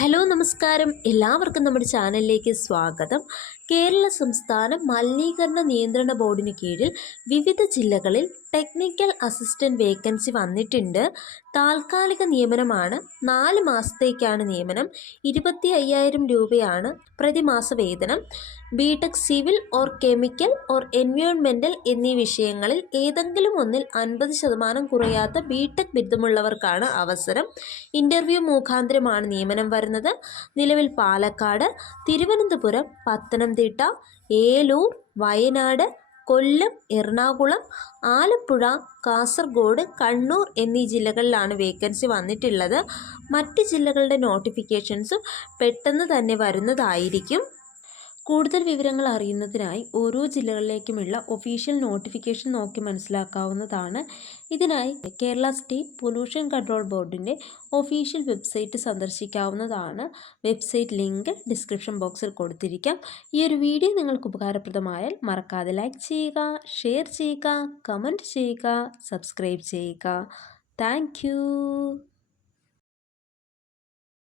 Hello നമസ്കാരം, എല്ലാവർക്കും നമ്മുടെ ചാനലിലേക്ക് സ്വാഗതം. കേരള സംസ്ഥാന മലിനീകരണ നിയന്ത്രണ ബോർഡിന് കീഴിൽ വിവിധ ജില്ലകളിൽ ടെക്നിക്കൽ അസിസ്റ്റന്റ് വേക്കൻസി വന്നിട്ടുണ്ട്. താൽക്കാലിക നിയമനമാണ്. 4 മാസത്തേക്കാണ് നിയമനം. 25,000 രൂപയാണ് പ്രതിമാസ വേതനം. B Tech civil or chemical or environmental എന്നീ വിഷയങ്ങളിൽ ഏതെങ്കിലും ഒന്നിൽ 50% കുറയാത്ത ബിടെക് ബിരുദമുള്ളവർക്കാണ് അവസരം. ഇൻ്റർവ്യൂ മുഖാന്തരമാണ് നിയമനം വരുന്നത്. നിലവിൽ പാലക്കാട്, തിരുവനന്തപുരം, പത്തനംതിട്ട, ഏലൂർ, വയനാട്, കൊല്ലം, എറണാകുളം, ആലപ്പുഴ, കാസർഗോഡ്, കണ്ണൂർ എന്നീ ജില്ലകളിലാണ് വേക്കൻസി വന്നിട്ടുള്ളത്. മറ്റ് ജില്ലകളുടെ നോട്ടിഫിക്കേഷൻസും പെട്ടെന്ന് തന്നെ വരുന്നതായിരിക്കും. കൂടുതൽ വിവരങ്ങൾ അറിയുന്നതിനായി ഓരോ ജില്ലകളിലേക്കുമുള്ള ഒഫീഷ്യൽ നോട്ടിഫിക്കേഷൻ നോക്കി മനസ്സിലാക്കാവുന്നതാണ്. ഇതിനായി കേരള സ്റ്റേറ്റ് പൊല്യൂഷൻ കൺട്രോൾ ബോർഡിൻ്റെ ഒഫീഷ്യൽ വെബ്സൈറ്റ് സന്ദർശിക്കാവുന്നതാണ്. വെബ്സൈറ്റ് ലിങ്ക് ഡിസ്ക്രിപ്ഷൻ ബോക്സിൽ കൊടുത്തിരിക്കാം. ഈ ഒരു വീഡിയോ നിങ്ങൾക്ക് ഉപകാരപ്രദമായാൽ മറക്കാതെ ലൈക്ക് ചെയ്യുക, ഷെയർ ചെയ്യുക, കമൻറ്റ് ചെയ്യുക, സബ്സ്ക്രൈബ് ചെയ്യുക. താങ്ക്